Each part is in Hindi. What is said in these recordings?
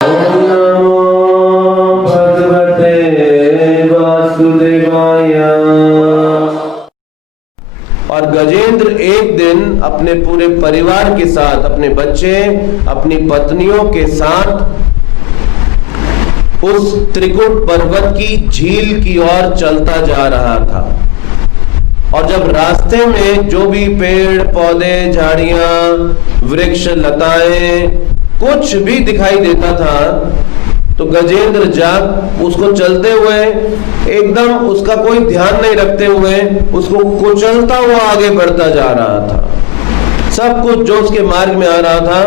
और गजेंद्र एक दिन अपने पूरे परिवार के साथ, अपने बच्चे, अपनी पत्नियों के साथ उस त्रिकुट पर्वत की झील की ओर चलता जा रहा था। और जब रास्ते में जो भी पेड़ पौधे, झाड़ियां, वृक्ष, लताएं, कुछ भी दिखाई देता था तो गजेंद्र जाग उसको चलते हुए एकदम उसका कोई ध्यान नहीं रखते हुए उसको कुचलता हुआ आगे बढ़ता जा रहा था। सब कुछ जो उसके मार्ग में आ रहा था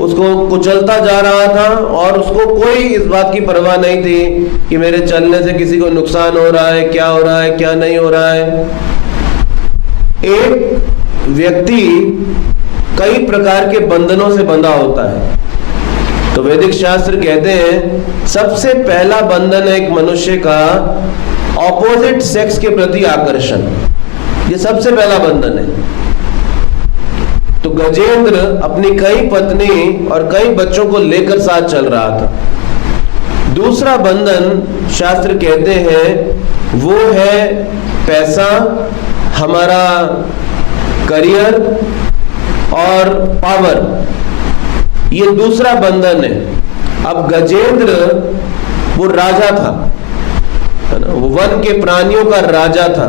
उसको कुचलता जा रहा था और उसको कोई इस बात की परवाह नहीं थी कि मेरे चलने से किसी को नुकसान हो रहा है, क्या हो रहा है, क्या नहीं हो रहा है। एक व्यक्ति कई प्रकार के बंधनों से बंधा होता है। तो वैदिक शास्त्र कहते हैं सबसे पहला बंधन है एक मनुष्य का ऑपोजिट सेक्स के प्रति आकर्षण। ये सबसे पहला बंधन है। तो गजेंद्र अपनी कई पत्नी और कई बच्चों को लेकर साथ चल रहा था। दूसरा बंधन शास्त्र कहते हैं वो है पैसा, हमारा करियर और पावर। ये दूसरा बंधन है। अब गजेंद्र वो राजा था, है ना, वो वन के प्राणियों का राजा था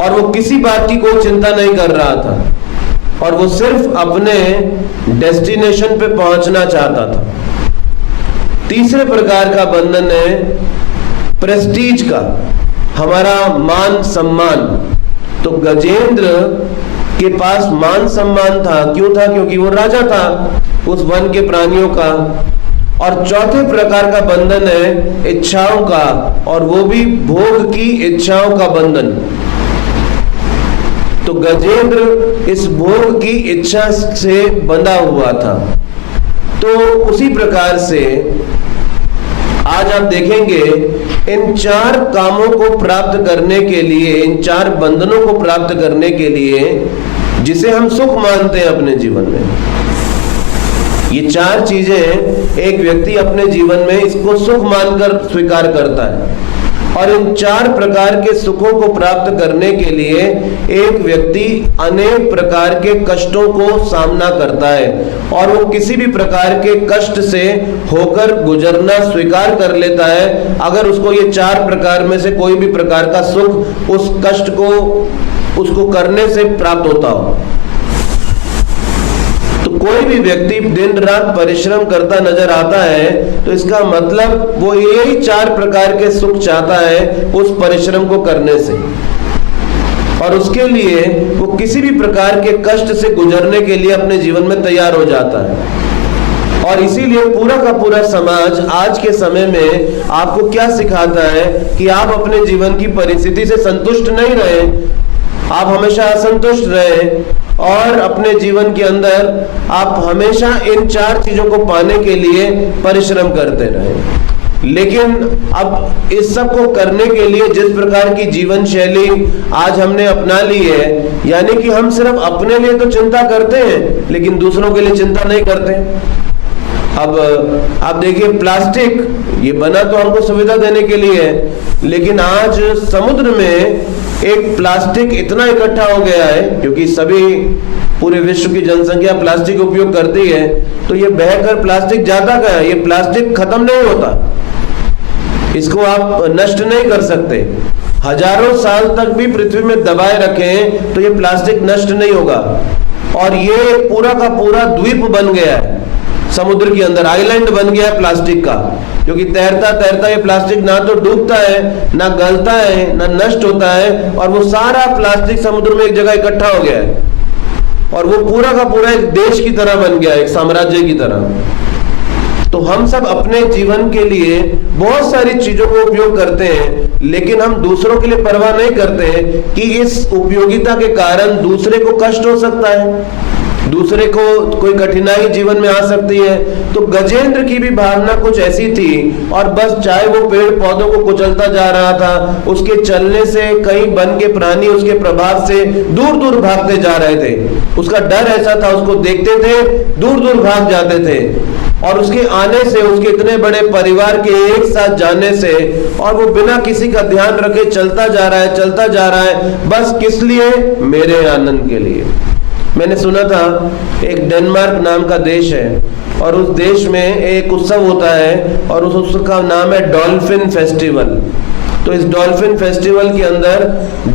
और वो किसी बात की कोई चिंता नहीं कर रहा था और वो सिर्फ अपने डेस्टिनेशन पे पहुंचना चाहता था। तीसरे प्रकार का बंधन है प्रेस्टीज का, हमारा मान सम्मान। तो गजेंद्र के पास मान सम्मान था। क्यों था? क्योंकि वो राजा था उस वन के प्राणियों का। और चौथे प्रकार का बंधन है इच्छाओं का, और वो भी भोग की इच्छाओं का बंधन। तो गजेंद्र इस भोग की इच्छा से बंधा हुआ था। तो उसी प्रकार से आज आप देखेंगे इन चार कामों को प्राप्त करने के लिए, इन चार बंधनों को प्राप्त करने के लिए, जिसे हम सुख मानते हैं अपने जीवन में, ये चार चीजें एक व्यक्ति अपने जीवन में इसको सुख मानकर स्वीकार करता है। और इन चार प्रकार के सुखों को प्राप्त करने के लिए एक व्यक्ति अनेक प्रकार के कष्टों को सामना करता है और वो किसी भी प्रकार के कष्ट से होकर गुजरना स्वीकार कर लेता है अगर उसको ये चार प्रकार में से कोई भी प्रकार का सुख उस कष्ट को उसको करने से प्राप्त होता हो। तो कोई भी व्यक्ति दिन रात परिश्रम करता नजर आता है तो इसका मतलब वो यही चार प्रकार के सुख चाहता है उस परिश्रम को करने से, और उसके लिए वो किसी भी प्रकार के कष्ट से गुजरने के लिए अपने जीवन में तैयार हो जाता है। और इसीलिए पूरा का पूरा समाज आज के समय में आपको क्या सिखाता है कि आप अपने जीवन की परिस्थिति से संतुष्ट नहीं रहे, आप हमेशा असंतुष्ट रहे और अपने जीवन के अंदर आप हमेशा इन चार चीजों को पाने के लिए परिश्रम करते रहे। लेकिन अब इस सब को करने के लिए जिस प्रकार की जीवन शैली आज हमने अपना ली है, यानी कि हम सिर्फ अपने लिए तो चिंता करते हैं लेकिन दूसरों के लिए चिंता नहीं करते। अब आप देखिए प्लास्टिक ये बना तो हमको सुविधा देने के लिए है, लेकिन आज समुद्र में एक प्लास्टिक इतना इकट्ठा हो गया है क्योंकि सभी पूरे विश्व की जनसंख्या प्लास्टिक उपयोग करती है, तो ये बहकर प्लास्टिक जाता गया, ये प्लास्टिक खत्म नहीं होता, इसको आप नष्ट नहीं कर सकते। हजारों साल तक भी पृथ्वी में दबाए रखें तो ये प्लास्टिक नष्ट नहीं होगा। और ये पूरा का पूरा द्वीप बन गया है, समुद्र के अंदर आइलैंड बन गया है प्लास्टिक का, क्योंकि तैरता तैरता ये प्लास्टिक ना तो डूबता है, ना गलता है, ना नष्ट होता है, और वो सारा प्लास्टिक समुद्र में एक जगह इकट्ठा हो गया है और वो पूरा का पूरा एक देश की तरह बन गया है, एक साम्राज्य की तरह। तो हम सब अपने जीवन के लिए बहुत सारी चीजों को उपयोग करते हैं, लेकिन हम दूसरों के लिए परवाह नहीं करते हैं कि इस उपयोगिता के कारण दूसरे को कष्ट हो सकता है, दूसरे को कोई कठिनाई जीवन में आ सकती है। तो गजेंद्र की भी भावना कुछ ऐसी थी, और बस चाहे वो पेड़ पौधों को कुचलता जा रहा था, उसके चलने से कई वन के प्राणी उसके प्रभाव से दूर दूर भागते जा रहे थे। उसका डर ऐसा था, उसको देखते थे दूर दूर भाग जाते थे, और उसके आने से, उसके इतने बड़े परिवार के एक साथ जाने से, और वो बिना किसी का ध्यान रखे चलता जा रहा है, चलता जा रहा है, बस किस लिए? मेरे आनंद के लिए। मैंने सुना था एक डेनमार्क नाम का देश है, और उस देश में एक उत्सव होता है, और उस उत्सव का नाम है डॉल्फिन फेस्टिवल। तो इस डॉल्फिन फेस्टिवल के अंदर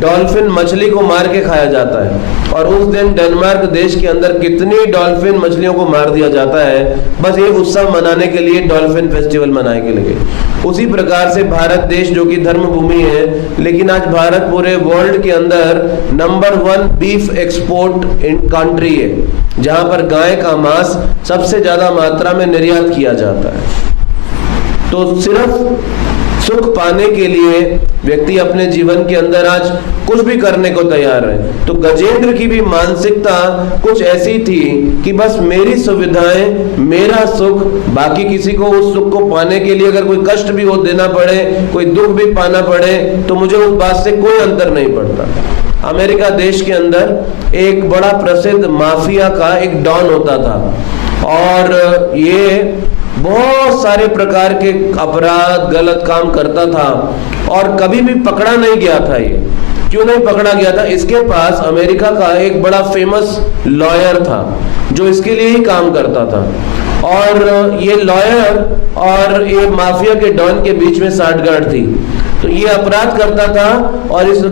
डॉल्फिन मछली को मार के खाया जाता है, और उस दिन डेनमार्क देश के अंदर कितनी डॉल्फिन मछलियों को मार दिया जाता है, बस ये उत्सव मनाने के लिए, डॉल्फिन फेस्टिवल मनाने के लिए। उसी प्रकार से भारत देश, जो कि धर्म भूमि है, लेकिन आज भारत पूरे वर्ल्ड के अंदर number 1 beef export in country है, जहां पर गाय का मांस सबसे ज्यादा मात्रा में निर्यात किया जाता है। तो सिर्फ सुख पाने के लिए व्यक्ति अपने जीवन के अंदर आज कुछ भी करने को तैयार है। तो गजेंद्र की भी मानसिकता कुछ ऐसी थी कि बस मेरी सुविधाएं, मेरा सुख, बाकी किसी को उस सुख को पाने के लिए अगर कोई कष्ट भी हो देना पड़े, कोई दुख भी पाना पड़े, तो मुझे उस बात से कोई अंतर नहीं पड़ता। अमेरिका देश के अंदर एक बड़ा प्रसिद्ध माफिया का एक डॉन होता था, और ये बहुत सारे प्रकार के अपराध, गलत काम करता था, और कभी भी पकड़ा नहीं गया था। ये क्यों नहीं पकड़ा गया था? इसके पास अमेरिका का एक बड़ा फेमस लॉयर था, जो इसके लिए ही काम करता था, और ये लॉयर और ये माफिया के डॉन के बीच में साठगांठ थी। तो ये अपराध करता था, और इस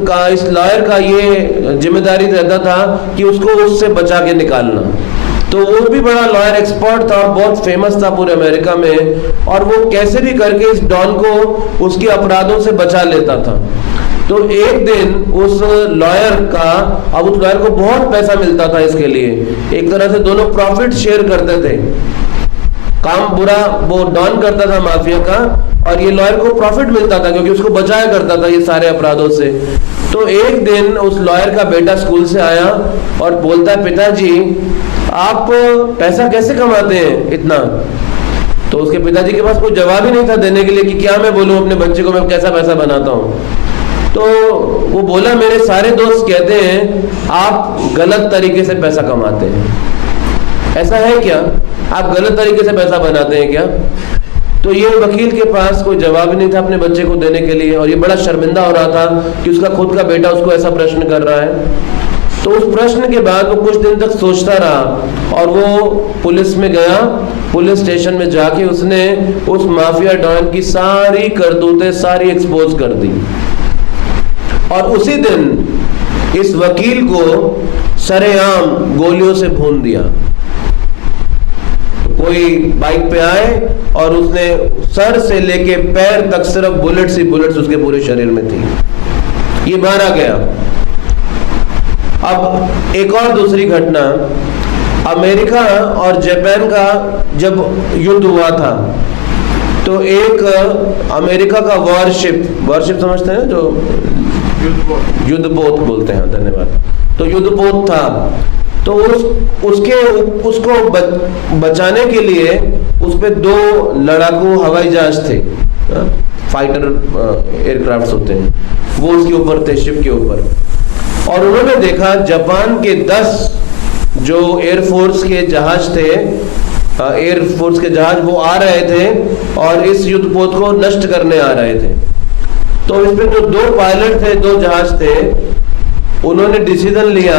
लॉयर का ये जिम्मेदारी रहता था कि उसको उससे बचा के निकालना। तो वो भी बड़ा लॉयर एक्सपर्ट था, बहुत फेमस था पूरे अमेरिका में, और वो कैसे भी करके इस डॉन को उसके अपराधों से बचा लेता था। तो एक दिन उस लॉयर का, अब उस लॉयर को बहुत पैसा मिलता था इसके लिए, एक तरह से दोनों प्रॉफिट शेयर करते थे। काम बुरा वो डॉन करता था माफिया का, और ये लॉयर को प्रॉफिट मिलता था क्योंकि उसको बचाया करता था ये सारे अपराधों से। तो एक दिन उस लॉयर का बेटा स्कूल से आया और बोलता है, पिताजी आप पैसा कैसे कमाते हैं इतना? तो उसके पिताजी के पास कोई जवाब ही नहीं था देने के लिए कि क्या मैं बोलूं अपने बच्चे को, मैं कैसा पैसा बनाता हूं। तो वो बोला, मेरे सारे दोस्त कहते हैं आप गलत तरीके से पैसा कमाते हैं। ऐसा है क्या? आप गलत तरीके से पैसा बनाते हैं क्या? तो ये वकील के पास कोई जवाब ही नहीं था अपने बच्चे को देने के लिए, और ये बड़ा शर्मिंदा हो रहा था कि उसका खुद का बेटा उसको ऐसा प्रश्न कर रहा है। तो उस प्रश्न के बाद वो कुछ दिन तक सोचता रहा, और वो पुलिस में गया। पुलिस स्टेशन में जाके उसने उस माफिया डॉन की सारी करतूतें सारी एक्सपोज कर दी, और उसी दिन इस वकील को सरेआम गोलियों से भून दिया। कोई बाइक पे आए और उसने सर से लेके पैर तक सिर्फ बुलेट्स ही बुलेट्स उसके पूरे शरीर में थी, ये मारा गया। अब एक और दूसरी घटना, अमेरिका और जापान का जब युद्ध हुआ था, तो एक अमेरिका का वॉरशिप समझते हैं, जो युद्धपोत बोलते हैं, धन्यवाद। तो युद्धपोत था, तो उसको बचाने के लिए उस पे 2 लड़ाकू हवाई जहाज थे, फाइटर एयरक्राफ्ट होते हैं, वो उसके ऊपर थे, शिप के ऊपर। और उन्होंने देखा जापान के 10 जो एयरफोर्स के जहाज थे, एयरफोर्स के जहाज वो आ रहे थे और इस युद्धपोत को नष्ट करने आ रहे थे। तो इसमें जो 2 पायलट थे, 2 जहाज थे, उन्होंने डिसीजन लिया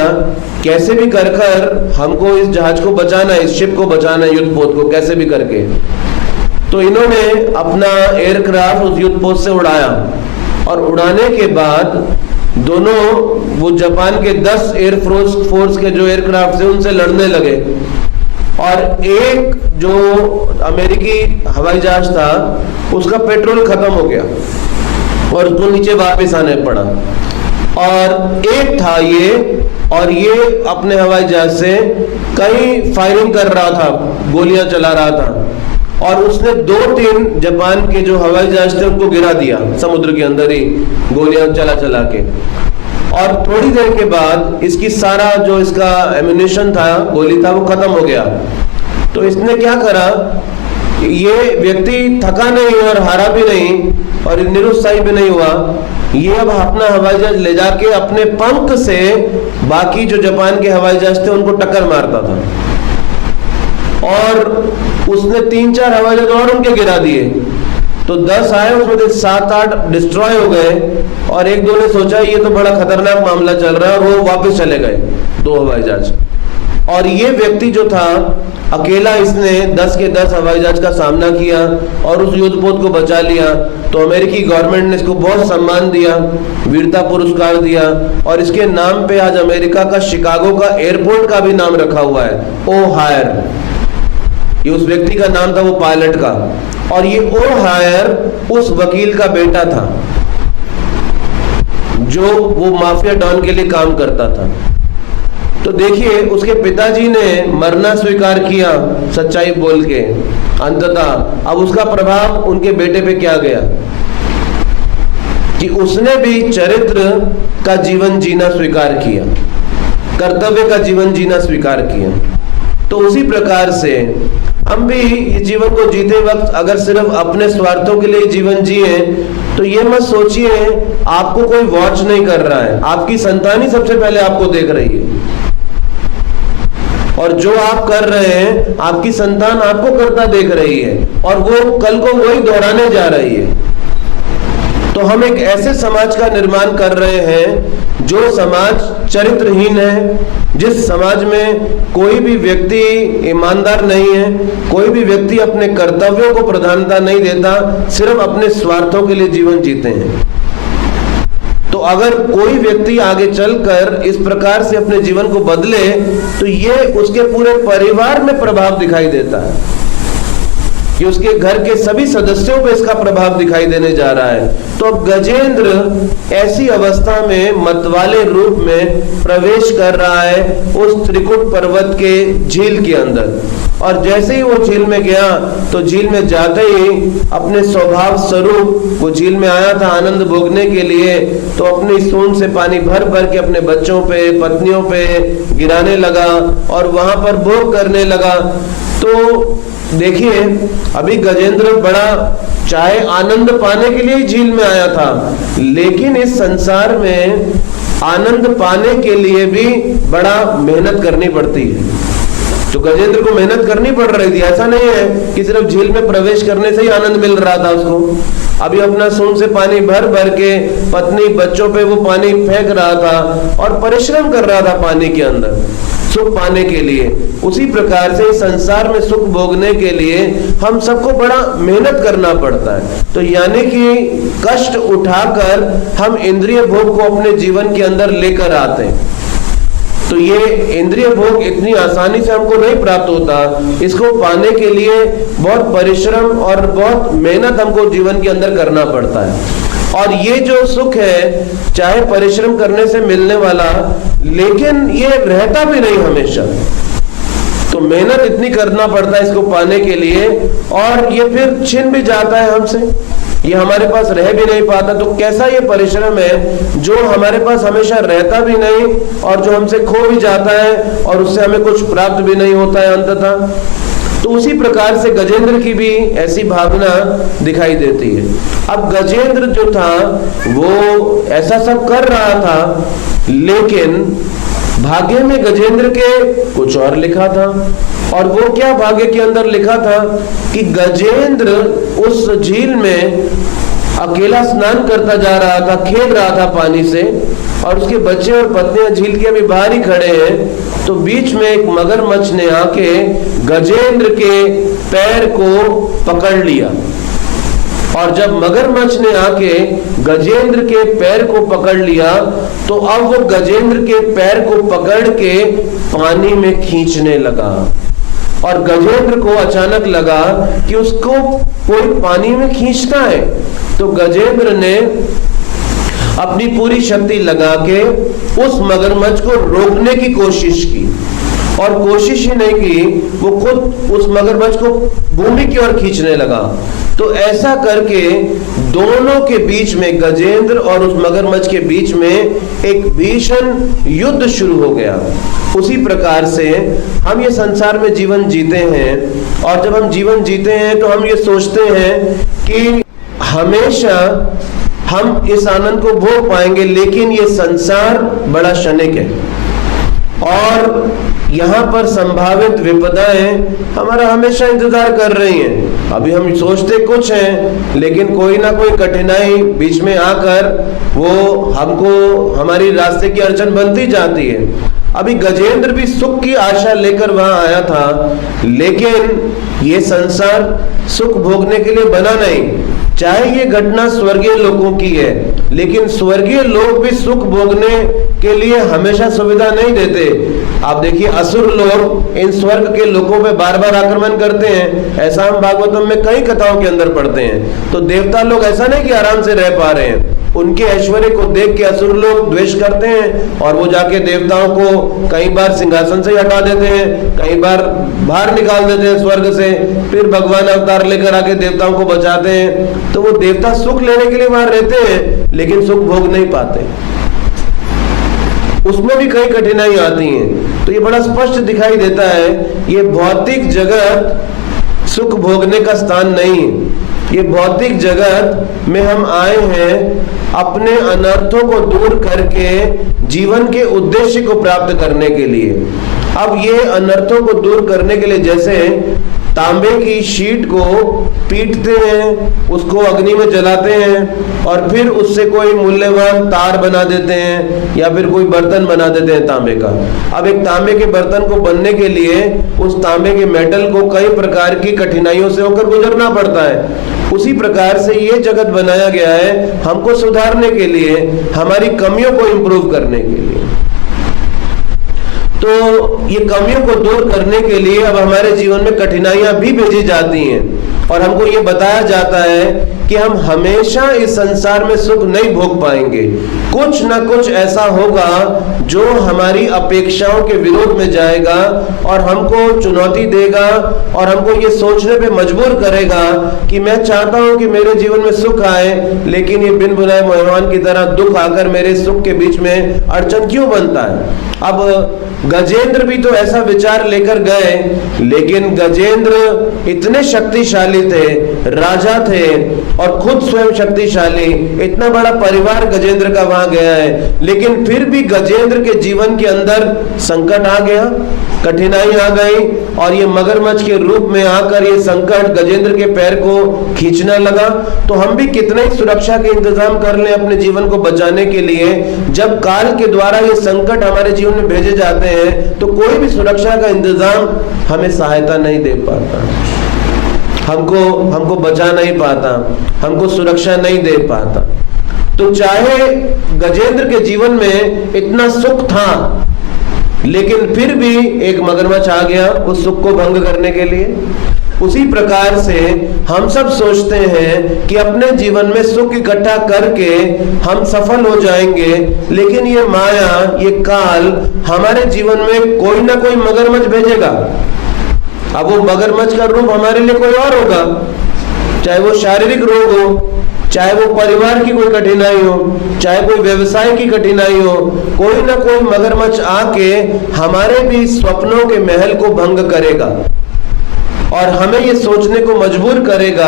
कैसे भी कर हमको इस जहाज को बचाना है, इस शिप को बचाना है, युद्धपोत को कैसे भी करके। तो इन्होंने अपना एयरक्राफ्ट उस युद्धपोत से उड़ाया, और उड़ाने के बाद दोनों वो जापान के 10 एयरफोर्स के जो एयरक्राफ्ट थे उनसे लड़ने लगे, और एक जो अमेरिकी हवाई जहाज था उसका पेट्रोल खत्म हो गया और उसको नीचे वापस आने पड़ा, और एक था ये, और ये अपने हवाई जहाज से कई फायरिंग कर रहा था, गोलियां चला रहा था, और उसने 2-3 जापान के जो हवाई जहाज थे उनको गिरा दिया समुद्र के अंदर ही, गोलियां चला चला के। और थोड़ी देर के बाद इसकी सारा जो इसका एम्यूनिशन था, गोली था, वो खत्म हो गया। तो इसने क्या करा, ये व्यक्ति थका नहीं और हारा भी नहीं और निरुत्साही भी नहीं हुआ। ये अब अपना हवाई जहाज ले जाके अपने पंख से बाकी जो जापान के हवाई जहाज थे उनको टक्कर मारता था, और उसने 3-4 हवाई जहाज और उनके गिरा दिए। तो 10 आए, उसमें से 7-8 डिस्ट्रॉय हो गए, और 1-2 ने सोचा ये तो बड़ा खतरनाक मामला चल रहा है, और वो वापस चले गए 2 हवाई जहाज। और ये व्यक्ति जो था अकेला, इसने 10 के 10 हवाई जहाज का सामना किया और उस युद्धपोत को बचा लिया। तो अमेरिकी गवर्नमेंट ने इसको बहुत सम्मान दिया, वीरता पुरस्कार दिया, और इसके नाम पे आज अमेरिका का शिकागो का एयरपोर्ट का भी नाम रखा हुआ है, ओहायर। ये उस व्यक्ति का नाम था, वो पायलट का। और ये ओहायर उस वकील का बेटा था जो वो माफिया डॉन के लिए काम करता था। तो देखिए, उसके पिताजी ने मरना स्वीकार किया सच्चाई बोल के अंततः। अब उसका प्रभाव उनके बेटे पे क्या गया कि उसने भी चरित्र का जीवन जीना स्वीकार किया, कर्तव्य का जीवन जीना स्वीकार किया। तो उसी प्रकार से हम भी इस जीवन को जीते वक्त अगर सिर्फ अपने स्वार्थों के लिए जीवन जिए, तो ये मत सोचिए आपको कोई वॉच नहीं कर रहा है, आपकी संतान ही सबसे पहले आपको देख रही है, और जो आप कर रहे हैं आपकी संतान आपको करता देख रही है, और वो कल को वही दोहराने जा रही है। तो हम एक ऐसे समाज का निर्माण कर रहे हैं जो समाज चरित्रहीन है, जिस समाज में कोई भी व्यक्ति ईमानदार नहीं है, कोई भी व्यक्ति अपने कर्तव्यों को प्रधानता नहीं देता, सिर्फ अपने स्वार्थों के लिए जीवन जीते हैं। तो अगर कोई व्यक्ति आगे चलकर इस प्रकार से अपने जीवन को बदले, तो ये उसके पूरे परिवार में प्रभाव दिखाई देता है कि उसके घर के सभी सदस्यों पे इसका प्रभाव दिखाई देने जा रहा है। तो अब गजेंद्र ऐसी अवस्था में मतवाले रूप में प्रवेश कर रहा है उस त्रिकुट पर्वत के झील के अंदर, और जैसे ही वो झील में गया, तो झील में जाते ही अपने स्वभाव स्वरूप वो झील में आया था आनंद भोगने के लिए, तो अपनी सूंड से पानी भर भर के अपने बच्चों पे, पत्नियों पे गिराने लगा और वहां पर भोग करने लगा। तो देखिए, अभी गजेंद्र बड़ा चाहे आनंद पाने के लिए झील में आया था, लेकिन इस संसार में आनंद पाने के लिए भी बड़ा मेहनत करनी पड़ती है। तो गजेंद्र को मेहनत करनी पड़ रही थी, ऐसा नहीं है कि सिर्फ झील में प्रवेश करने से ही आनंद मिल रहा था उसको। अभी अपना सूंड से पानी भर भर के पत्नी बच्चों पे वो पानी फेंक रहा था और परिश्रम कर रहा था पानी के अंदर सुख पाने के लिए। उसी प्रकार से संसार में सुख भोगने के लिए हम सबको बड़ा मेहनत करना पड़ता है। तो यानी कि कष्ट उठाकर हम इंद्रिय भोग को अपने जीवन के अंदर लेकर आते हैं। तो ये इंद्रिय भोग इतनी आसानी से हमको नहीं प्राप्त होता, इसको पाने के लिए बहुत परिश्रम और बहुत मेहनत हमको जीवन के अंदर करना पड़ता है। और ये जो सुख है, चाहे परिश्रम करने से मिलने वाला, लेकिन ये रहता भी नहीं हमेशा। तो मेहनत इतनी करना पड़ता है इसको पाने के लिए, और ये फिर छिन भी जाता है हमसे, ये हमारे पास रह भी नहीं पाता। तो कैसा ये परिश्रम है जो हमारे पास हमेशा रहता भी नहीं और जो हमसे खो भी जाता है और उससे हमें कुछ प्राप्त भी नहीं होता है अंततः। तो उसी प्रकार से गजेंद्र की भी ऐसी भावना दिखाई देती है। अब गजेंद्र जो था वो ऐसा सब कर रहा था, लेकिन भाग्य में गजेंद्र के कुछ और लिखा था। और वो क्या भाग्य के अंदर लिखा था कि गजेंद्र उस झील में अकेला स्नान करता जा रहा था, खेल रहा था पानी से, और उसके बच्चे और पत्नियां झील के अभी बाहर ही खड़े हैं। तो बीच में एक मगरमच्छ ने आके गजेंद्र के पैर को पकड़ लिया, और जब मगरमच्छ ने आके गजेंद्र के पैर को पकड़ लिया, तो अब वो गजेंद्र के पैर को पकड़ के पानी में खींचने लगा। और गजेंद्र को अचानक लगा कि उसको कोई पानी में खींचता है। तो गजेंद्र ने अपनी पूरी शक्ति लगा के उस मगरमच्छ को रोकने की कोशिश की, और कोशिश ही नहीं की, वो खुद उस मगरमच्छ को भूमि की ओर खींचने लगा। तो ऐसा करके दोनों के बीच में, गजेंद्र और उस मगरमच्छ के बीच में एक भीषण युद्ध शुरू हो गया। उसी प्रकार से हम ये संसार में जीवन जीते हैं, और जब हम जीवन जीते हैं तो हम ये सोचते हैं कि हमेशा हम इस आनंद को भोग पाएंगे, लेकिन ये संसार बड़ा क्षणिक है और यहाँ पर संभावित विपदाएं हमारा हमेशा इंतजार कर रही हैं। अभी हम सोचते कुछ हैं, लेकिन कोई ना कोई कठिनाई बीच में आकर वो हमको, हमारी रास्ते की अड़चन बनती जाती है। अभी गजेंद्र भी सुख की आशा लेकर वहां आया था, लेकिन ये संसार सुख भोगने के लिए बना नहीं। चाहे ये घटना स्वर्गीय लोगों की है, लेकिन स्वर्गीय लोग भी सुख भोगने के लिए हमेशा सुविधा नहीं देते। आप देखिए, असुर लोग इन स्वर्ग के लोगों पे बार बार आक्रमण करते हैं। ऐसा हम भागवतम में कई कथाओं के अंदर पढ़ते हैं। तो देवता लोग ऐसा नहीं कि आराम से रह पा रहे हैं, उनके ऐश्वर्य को देख के असुर लोग द्वेष करते हैं और वो जाके देवताओं को कई बार सिंहासन से हटा देते हैं, कई बार बाहर निकाल देते हैं स्वर्ग से, फिर भगवान अवतार लेकर आके देवताओं को बचाते हैं। तो वो देवता सुख लेने के लिए वहां रहते हैं, लेकिन सुख भोग नहीं पाते, उसमें भी कई कठिनाई आती हैं। तो ये बड़ा स्पष्ट दिखाई देता है, ये भौतिक जगत सुख भोगने का स्थान नहीं है। ये भौतिक जगत में हम आए हैं अपने अनर्थों को दूर करके जीवन के उद्देश्य को प्राप्त करने के लिए। अब ये अनर्थों को दूर करने के लिए, जैसे तांबे की शीट को पीटते हैं, उसको अग्नि में जलाते हैं और फिर उससे कोई मूल्यवान तार बना देते हैं या फिर कोई बर्तन बना देते हैं तांबे का। अब एक तांबे के बर्तन को बनने के लिए उस तांबे के मेटल को कई प्रकार की कठिनाइयों से होकर गुजरना पड़ता है। उसी प्रकार से ये जगत बनाया गया है हमको सुधारने के लिए, हमारी कमियों को इंप्रूव करने के लिए। तो ये कमियों को दूर करने के लिए अब हमारे जीवन में कठिनाइयां भी भेजी जाती हैं और हमको ये बताया जाता है कि हम हमेशा इस संसार में सुख नहीं भोग पाएंगे। कुछ ना कुछ ऐसा होगा जो हमारी अपेक्षाओं के विरोध में जाएगा और हमको चुनौती देगा और हमको ये सोचने पे मजबूर करेगा कि मैं चाहता हूं कि मेरे जीवन में सुख आए, लेकिन ये बिन बुलाए मेहमान की तरह दुख आकर मेरे सुख के बीच में अड़चन क्यों बनता है। अब गजेंद्र भी तो ऐसा विचार लेकर गए, लेकिन गजेंद्र इतने शक्तिशाली थे, राजा थे और खुद स्वयं शक्तिशाली, इतना बड़ा परिवार गजेंद्र का वहां गया है, लेकिन फिर भी गजेंद्र के जीवन के अंदर संकट आ गया, कठिनाई आ गई और ये मगरमच्छ के रूप में आकर ये संकट गजेंद्र के पैर को खींचने लगा। तो हम भी कितने ही सुरक्षा के इंतजाम कर लें अपने जीवन को बचाने के लिए, जब काल के द्वारा ये संकट हमारे जीवन में भेजे जाते हैं तो कोई भी सुरक्षा का इंतजाम हमें सहायता नहीं दे पाता, हमको बचा नहीं पाता, हमको सुरक्षा नहीं दे पाता। तो चाहे गजेंद्र के जीवन में इतना सुख था, लेकिन फिर भी एक मगरमच्छ आ गया उस सुख को भंग करने के लिए। उसी प्रकार से हम सब सोचते हैं कि अपने जीवन में सुख इकट्ठा करके हम सफल हो जाएंगे, लेकिन ये माया, ये काल हमारे जीवन में कोई ना कोई मगरमच्छ भेजेगा। अब वो मगरमच्छ का रूप हमारे लिए कोई और होगा, चाहे वो शारीरिक रोग हो, चाहे वो परिवार की कोई कठिनाई हो, चाहे कोई व्यवसाय की कठिनाई हो, कोई ना कोई मगरमच्छ आके हमारे भी स्वप्नों के महल को भंग करेगा और हमें ये सोचने को मजबूर करेगा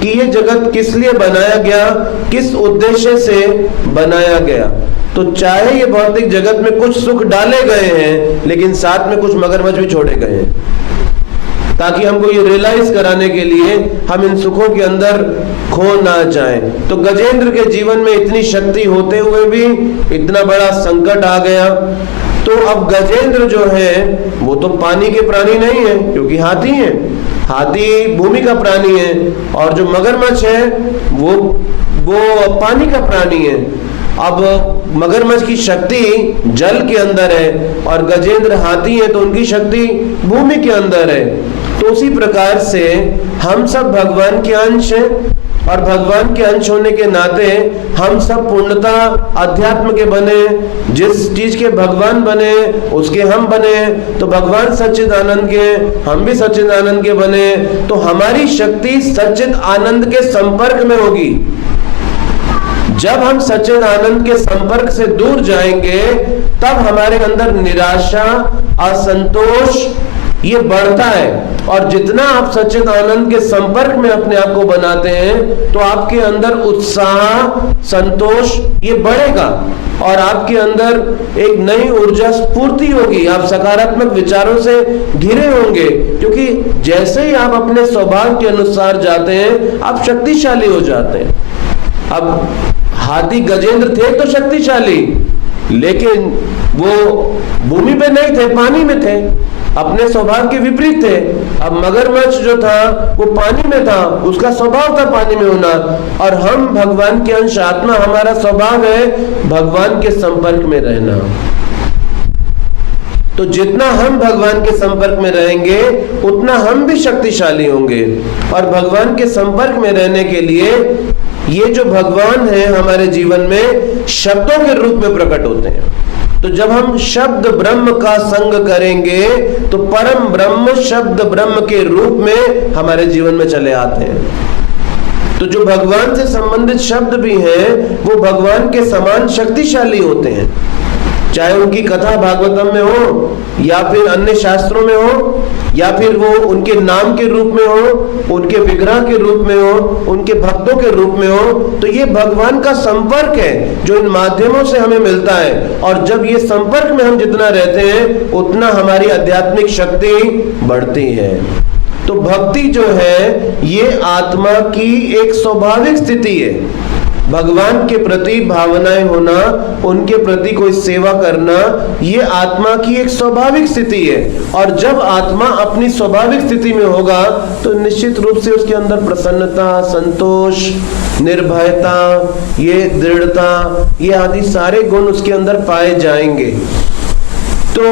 कि ये जगत किस लिए बनाया गया, किस उद्देश्य से बनाया गया। तो चाहे ये भौतिक जगत में कुछ सुख डाले गए हैं, लेकिन साथ में कुछ मगरमच्छ भी छोड़े गए हैं, ताकि हमको ये रियलाइज कराने के लिए हम इन सुखों के अंदर खो ना जाएं। तो गजेंद्र के जीवन में इतनी शक्ति होते हुए भी इतना बड़ा संकट आ गया। तो अब गजेंद्र जो है वो तो पानी के प्राणी नहीं है, क्योंकि हाथी है, हाथी भूमि का प्राणी है, और जो मगरमच्छ है वो पानी का प्राणी है। अब मगरमच्छ की शक्ति जल के अंदर है और गजेंद्र हाथी है, तो उनकी शक्ति भूमि के अंदर है। तो उसी प्रकार से हम सब भगवान के अंश हैं और भगवान के अंश होने के नाते हम सब पूर्णता अध्यात्म के बने, जिस चीज के भगवान बने उसके हम बने, तो भगवान सच्चिदानंद के, हम भी सच्चिदानंद के बने, तो हमारी शक्ति सच्चिद आनंद के संपर्क में होगी। जब हम सच्चिद आनंद के संपर्क से दूर जाएंगे तब हमारे अंदर निराशा, असंतोष ये बढ़ता है। और जितना आप सच्चिद आनंद के संपर्क में अपने आप को बनाते हैं तो आपके अंदर उत्साह, संतोष ये बढ़ेगा और आपके अंदर एक नई ऊर्जा स्फूर्ति होगी। आप सकारात्मक विचारों से घिरे होंगे, क्योंकि जैसे ही आप अपने स्वभाव के अनुसार जाते हैं आप शक्तिशाली हो जाते हैं। अब हाथी गजेंद्र थे तो शक्तिशाली, लेकिन वो भूमि पे नहीं थे, पानी में थे, अपने स्वभाव के विपरीत थे। अब मगरमच्छ जो था वो पानी में था, उसका स्वभाव था पानी में होना, और हम भगवान के अंश आत्मा, हमारा स्वभाव है भगवान के संपर्क में रहना। तो जितना हम भगवान के संपर्क में रहेंगे उतना हम भी शक्तिशाली होंगे। और भगवान के संपर्क में रहने के लिए ये जो भगवान है हमारे जीवन में शब्दों के रूप में प्रकट होते हैं। तो जब हम शब्द ब्रह्म का संग करेंगे तो परम ब्रह्म शब्द ब्रह्म के रूप में हमारे जीवन में चले आते हैं। तो जो भगवान से संबंधित शब्द भी हैं वो भगवान के समान शक्तिशाली होते हैं, चाहे उनकी कथा भागवतम में हो या फिर अन्य शास्त्रों में हो, या फिर वो उनके नाम के रूप में हो, उनके विग्रह के रूप में हो, उनके भक्तों के रूप में हो। तो ये भगवान का संपर्क है जो इन माध्यमों से हमें मिलता है। और जब ये संपर्क में हम जितना रहते हैं उतना हमारी आध्यात्मिक शक्ति बढ़ती है। तो भक्ति जो है ये आत्मा की एक स्वाभाविक स्थिति है। भगवान के प्रति भावनाएं होना, उनके प्रति कोई सेवा करना, ये आत्मा की एक स्वाभाविक स्थिति है। और जब आत्मा अपनी स्वाभाविक स्थिति में होगा तो निश्चित रूप से उसके अंदर प्रसन्नता, संतोष, निर्भयता, ये दृढ़ता, ये आदि सारे गुण उसके अंदर पाए जाएंगे। तो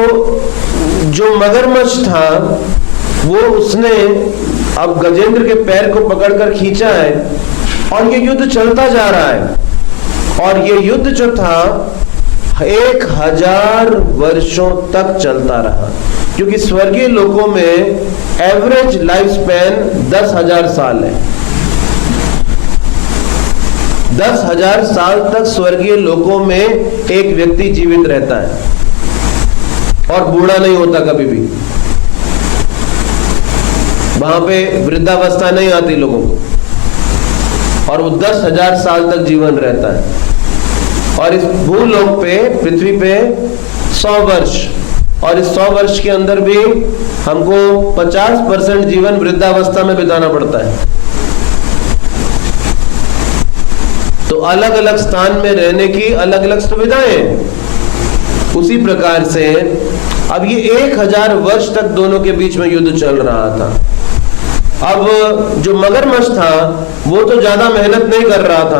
जो मगरमच्छ था वो उसने अब गजेंद्र के पैर को पकड़कर खींचा है और ये युद्ध चलता जा रहा है। और ये युद्ध जो था 1000 वर्षों तक चलता रहा, क्योंकि स्वर्गीय लोकों में एवरेज लाइफ स्पैन 10,000 साल है। 10,000 साल तक स्वर्गीय लोकों में एक व्यक्ति जीवित रहता है और बूढ़ा नहीं होता कभी भी। वहां पे वृद्धावस्था नहीं आती लोगों को, और वो 10,000 साल तक जीवन रहता है। और इस भूलोक पे, पृथ्वी पे 100 वर्ष, और इस 100 वर्ष के अंदर भी हमको 50% जीवन वृद्धावस्था में बिताना पड़ता है। तो अलग अलग स्थान में रहने की अलग अलग सुविधाएं। उसी प्रकार से अब ये 1000 वर्ष तक दोनों के बीच में युद्ध चल रहा था। अब जो मगरमच्छ था वो तो ज्यादा मेहनत नहीं कर रहा था,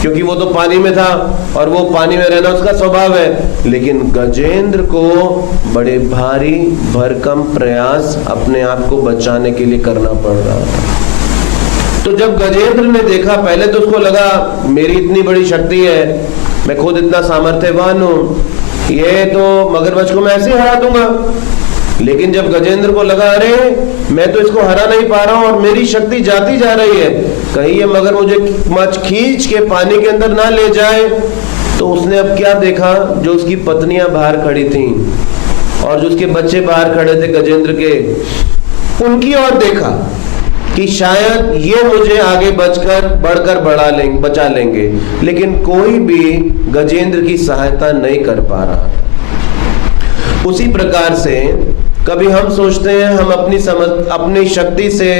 क्योंकि वो तो पानी में था और वो पानी में रहना उसका स्वभाव है। लेकिन गजेंद्र को बड़े भारी भरकम प्रयास अपने आप को बचाने के लिए करना पड़ रहा था। तो जब गजेंद्र ने देखा, पहले तो उसको लगा मेरी इतनी बड़ी शक्ति है, मैं खुद इतना सामर्थ्यवान हूँ, ये तो मगरमच्छ को मैं ऐसे ही हरा दूंगा। लेकिन जब गजेंद्र को लगा अरे मैं तो इसको हरा नहीं पा रहा हूं और मेरी शक्ति जाती जा रही है, कहीं ये मगर मुझे मछ खींच के पानी के अंदर ना ले जाए, तो उसने अब क्या देखा, जो उसकी पत्नियां बाहर खड़ी थीं और जो उसके बच्चे बाहर खड़े थे गजेंद्र के, उनकी ओर देखा कि शायद ये मुझे आगे बढ़कर बचा लेंगे। लेकिन कोई भी गजेंद्र की सहायता नहीं कर पा रहा था। उसी प्रकार से कभी हम सोचते हैं हम अपनी शक्ति से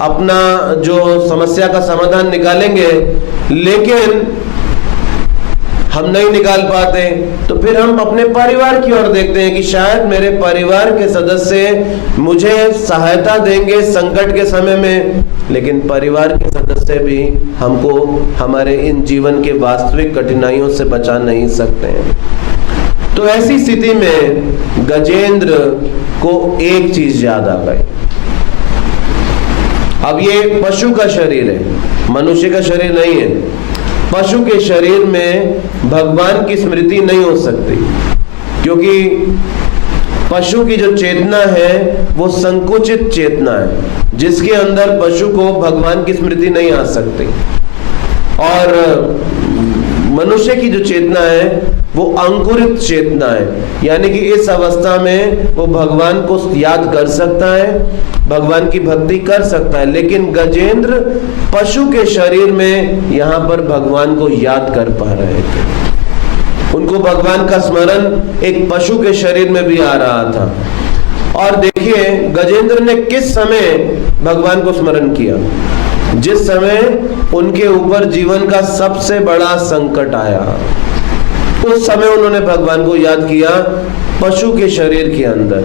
अपना जो समस्या का समाधान निकालेंगे, लेकिन हम नहीं निकाल पाते। तो फिर हम अपने परिवार की ओर देखते हैं कि शायद मेरे परिवार के सदस्य मुझे सहायता देंगे संकट के समय में, लेकिन परिवार के सदस्य भी हमको हमारे इन जीवन के वास्तविक कठिनाइयों से बचा नहीं सकते हैं। तो ऐसी स्थिति में गजेंद्र को एक चीज याद आ गई, अब ये पशु का शरीर है, मनुष्य का शरीर नहीं है। पशु के शरीर में भगवान की स्मृति नहीं हो सकती, क्योंकि पशु की जो चेतना है वो संकुचित चेतना है, जिसके अंदर पशु को भगवान की स्मृति नहीं आ सकती। और मनुष्य की जो चेतना है वो अंकुरित चेतना है, यानी कि इस अवस्था में वो भगवान को याद कर सकता है, भगवान की भक्ति कर सकता है। लेकिन गजेंद्र पशु के शरीर में यहाँ पर भगवान को याद कर पा रहे थे। उनको भगवान का स्मरण एक पशु के शरीर में भी आ रहा था। और देखिए गजेंद्र ने किस समय भगवान को स्मरण किया, जिस समय उनके ऊपर जीवन का सबसे बड़ा संकट आया, उस समय उन्होंने भगवान को याद किया पशु के शरीर के अंदर,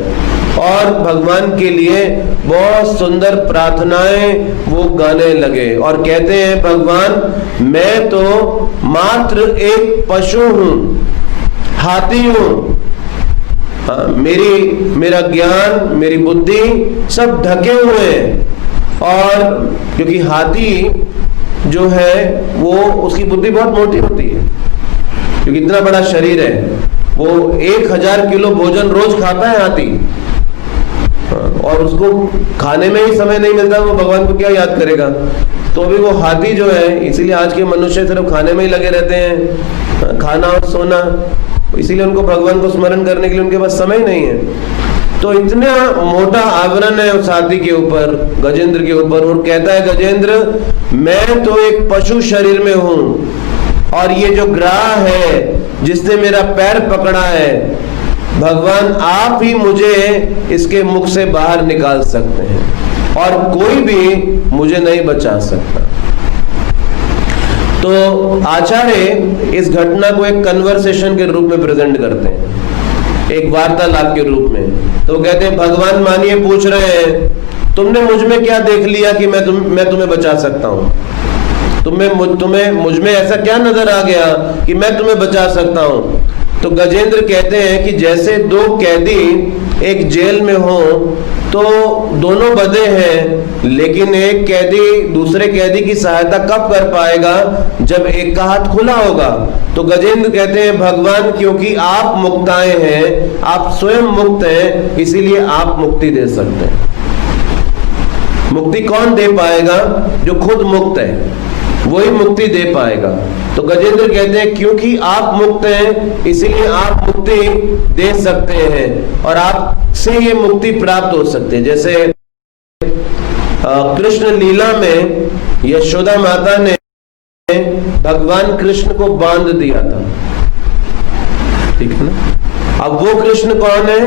और भगवान के लिए बहुत सुंदर प्रार्थनाएं वो गाने लगे और कहते हैं, भगवान मैं तो मात्र एक पशु हूँ, हाथी हूँ, मेरा ज्ञान मेरी बुद्धि सब ढके हुए हैं। और क्योंकि हाथी जो है वो उसकी बुद्धि बहुत मोटी होती है, क्योंकि इतना बड़ा शरीर है, वो 1000 किलो भोजन रोज खाता है हाथी, और उसको खाने में ही समय नहीं मिलता, वो भगवान को क्या याद करेगा। तो अभी वो हाथी जो है, इसीलिए आज के मनुष्य सिर्फ खाने में ही लगे रहते हैं, खाना और सोना, इसीलिए उनको भगवान को स्मरण करने के लिए उनके पास समय नहीं है। तो इतना मोटा आवरण है उस हाथी के ऊपर, गजेंद्र के ऊपर, और कहता है गजेंद्र मैं तो एक पशु शरीर में हूँ, और ये जो ग्राह है जिसने मेरा पैर पकड़ा है, भगवान आप ही मुझे इसके मुख से बाहर निकाल सकते हैं, और कोई भी मुझे नहीं बचा सकता। तो आचार्य इस घटना को एक कन्वर्सेशन के रूप में प्रेजेंट करते हैं, एक वार्तालाप के रूप में। तो कहते हैं, भगवान मानिए पूछ रहे हैं, तुमने मुझ में क्या देख लिया कि मैं तुम्हें बचा सकता हूँ? तुम्हें मुझ में ऐसा क्या नजर आ गया कि मैं तुम्हें बचा सकता हूँ? तो गजेंद्र कहते हैं कि जैसे दो कैदी एक जेल में हो, तो दोनों बंधे हैं, लेकिन एक कैदी दूसरे कैदी की सहायता कब कर पाएगा? जब एक का हाथ खुला होगा। तो गजेंद्र कहते हैं, भगवान क्योंकि आप मुक्ताए हैं, आप स्वयं मुक्त हैं, इसीलिए आप मुक्ति दे सकते हैं। मुक्ति कौन दे पाएगा? जो खुद मुक्त है, वही मुक्ति दे पाएगा। तो गजेंद्र कहते हैं, क्योंकि आप मुक्त हैं इसीलिए आप मुक्ति दे सकते हैं, और आपसे ये मुक्ति प्राप्त हो सकती है। जैसे कृष्ण लीला में यशोदा माता ने भगवान कृष्ण को बांध दिया था, ठीक है ना। अब वो कृष्ण कौन है?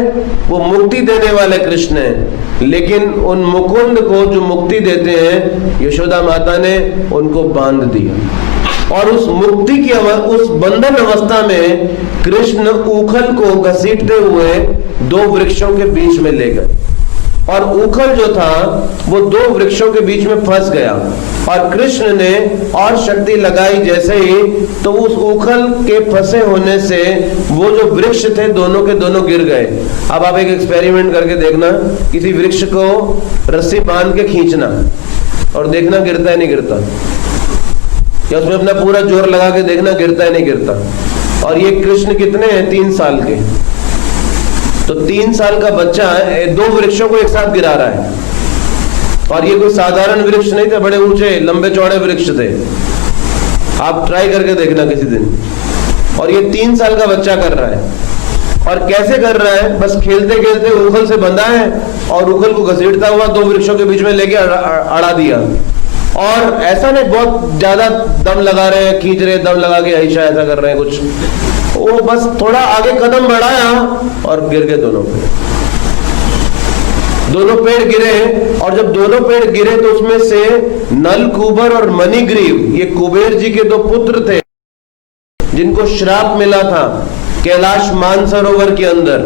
वो मुक्ति देने वाले कृष्ण हैं, लेकिन उन मुकुंद को जो मुक्ति देते हैं, यशोदा माता ने उनको बांध दिया। और उस मुक्ति की उस बंधन अवस्था में कृष्ण ऊखल को घसीटते हुए दो वृक्षों के बीच में ले गए, और ऊखल जो था वो दो वृक्षों के बीच में फंस गया, और कृष्ण ने और शक्ति लगाई जैसे ही, तो उस ऊखल के फंसे होने से वो जो वृक्ष थे दोनों के दोनों गिर गए। अब आप एक एक्सपेरिमेंट करके देखना, किसी वृक्ष को रस्सी बांध के खींचना और देखना गिरता है नहीं गिरता, या उसमें अपना पूरा जोर लगा के देखना गिरता है नहीं गिरता। और ये कृष्ण कितने हैं? 3 साल के। तो 3 साल का बच्चा दो वृक्षों को एक साथ गिरा रहा है, और ये कोई साधारण वृक्ष नहीं थे, बड़े ऊंचे लंबे चौड़े वृक्ष थे। आप ट्राई करके देखना किसी दिन। और ये 3 साल का बच्चा कर रहा है, और कैसे कर रहा है? बस खेलते खेलते ऊखल से बंधा है, और ऊखल को घसीटता हुआ दो वृक्षों के बीच में लेके अड़ा दिया। और ऐसा नहीं बहुत ज्यादा दम लगा रहे हैं, खींच रहे, दम लगा के ऐसा ऐसा कर रहे हैं कुछ, वो बस थोड़ा आगे कदम बढ़ाया और गिर गए दोनों पेड़। दोनों पेड़ गिरे, और जब दोनों पेड़ गिरे तो उसमें से नल कुबर और मणिग्रीव, ये कुबेर जी के 2 पुत्र थे, जिनको श्राप मिला था कैलाश मानसरोवर के अंदर।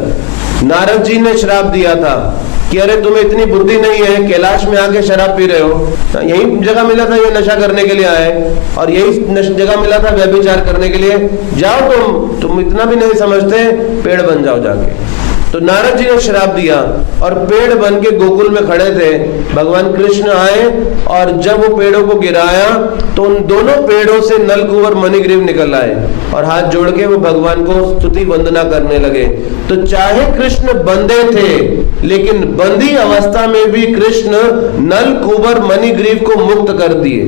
नारद जी ने श्राप दिया था कि अरे तुम्हें इतनी बुद्धि नहीं है, कैलाश में आके शराब पी रहे हो। यही जगह मिला था ये नशा करने के लिए आए, और यही जगह मिला था व्यभिचार करने के लिए। जाओ तुम इतना भी नहीं समझते, पेड़ बन जाओ जाके। तो नारद जी ने श्राप दिया और पेड़ बन के गोकुल में खड़े थे। भगवान कृष्ण आए और जब वो पेड़ों को गिराया तो उन दोनों पेड़ों से नलकूबर मणिग्रीव निकल आए और हाथ जोड़ के वो भगवान को स्तुति वंदना करने लगे। तो चाहे कृष्ण बंधे थे, लेकिन बंधी अवस्था में भी कृष्ण नलकूबर मणिग्रीव को मुक्त कर दिए।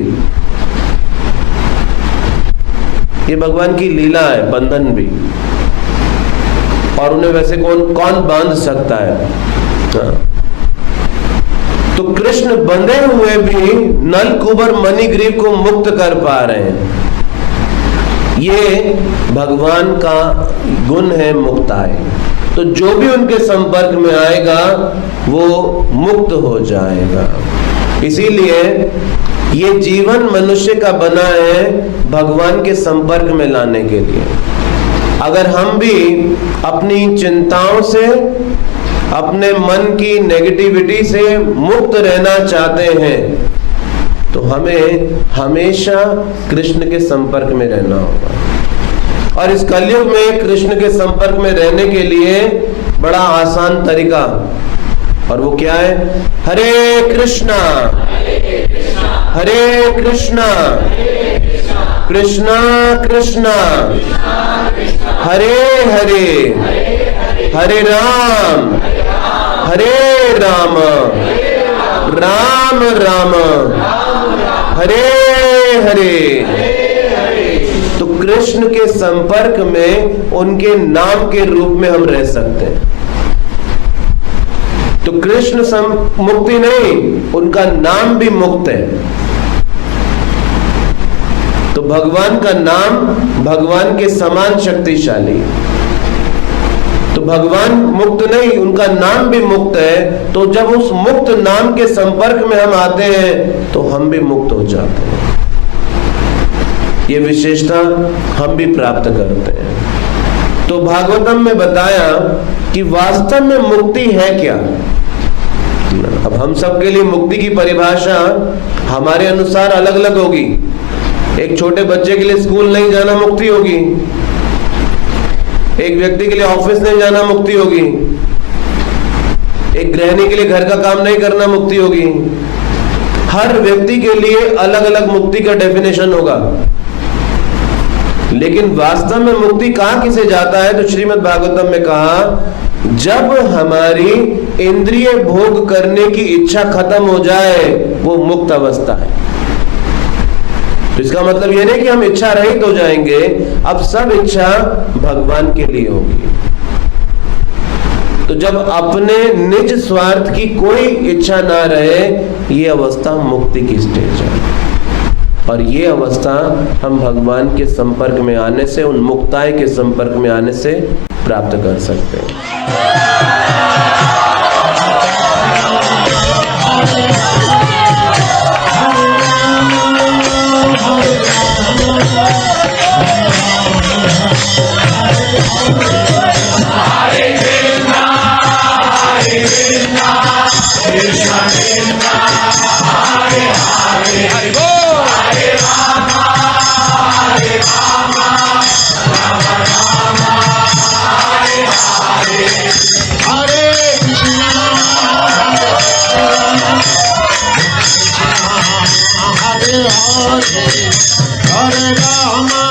ये भगवान की लीला है, बंधन भी। और उन्हें वैसे कौन बांध सकता है? तो कृष्ण बंधे हुए भी नलकूबर मणिग्रीव को मुक्त कर पा रहे हैं। ये भगवान का गुण है, मुक्ताय। तो जो भी उनके संपर्क में आएगा वो मुक्त हो जाएगा। इसीलिए ये जीवन मनुष्य का बना है भगवान के संपर्क में लाने के लिए। अगर हम भी अपनी चिंताओं से, अपने मन की नेगेटिविटी से मुक्त रहना चाहते हैं तो हमें हमेशा कृष्ण के संपर्क में रहना होगा। और इस कलयुग में कृष्ण के संपर्क में रहने के लिए बड़ा आसान तरीका, और वो क्या है? हरे कृष्णा हरे कृष्णा कृष्णा कृष्णा हरे हरे हरे राम राम राम हरे हरे। तो कृष्ण के संपर्क में उनके नाम के रूप में हम रह सकते हैं। तो कृष्ण मुक्ति नहीं, उनका नाम भी मुक्त है। तो भगवान का नाम भगवान के समान शक्तिशाली। तो भगवान मुक्त नहीं, उनका नाम भी मुक्त है। तो जब उस मुक्त नाम के संपर्क में हम आते हैं तो हम भी मुक्त हो जाते हैं। ये विशेषता हम भी प्राप्त करते हैं। तो भागवतम में बताया कि वास्तव में मुक्ति है क्या। अब हम सबके लिए मुक्ति की परिभाषा हमारे अनुसार अलग अलग होगी। एक छोटे बच्चे के लिए स्कूल नहीं जाना मुक्ति होगी, एक व्यक्ति के लिए ऑफिस नहीं जाना मुक्ति होगी, एक गृहिणी के लिए घर का काम नहीं करना मुक्ति होगी। हर व्यक्ति के लिए अलग अलग मुक्ति का डेफिनेशन होगा। लेकिन वास्तव में मुक्ति कहां किसे जाता है? तो श्रीमद् भागवतम में कहा, जब हमारी इंद्रिय भोग करने की इच्छा खत्म हो जाए वो मुक्त अवस्था है। तो इसका मतलब यह नहीं कि हम इच्छा रहित हो जाएंगे, अब सब इच्छा भगवान के लिए होगी। तो जब अपने निज स्वार्थ की कोई इच्छा ना रहे, ये अवस्था मुक्ति की स्टेज है। और ये अवस्था हम भगवान के संपर्क में आने से, उन मुक्ताय के संपर्क में आने से प्राप्त कर सकते हैं। Hare Rama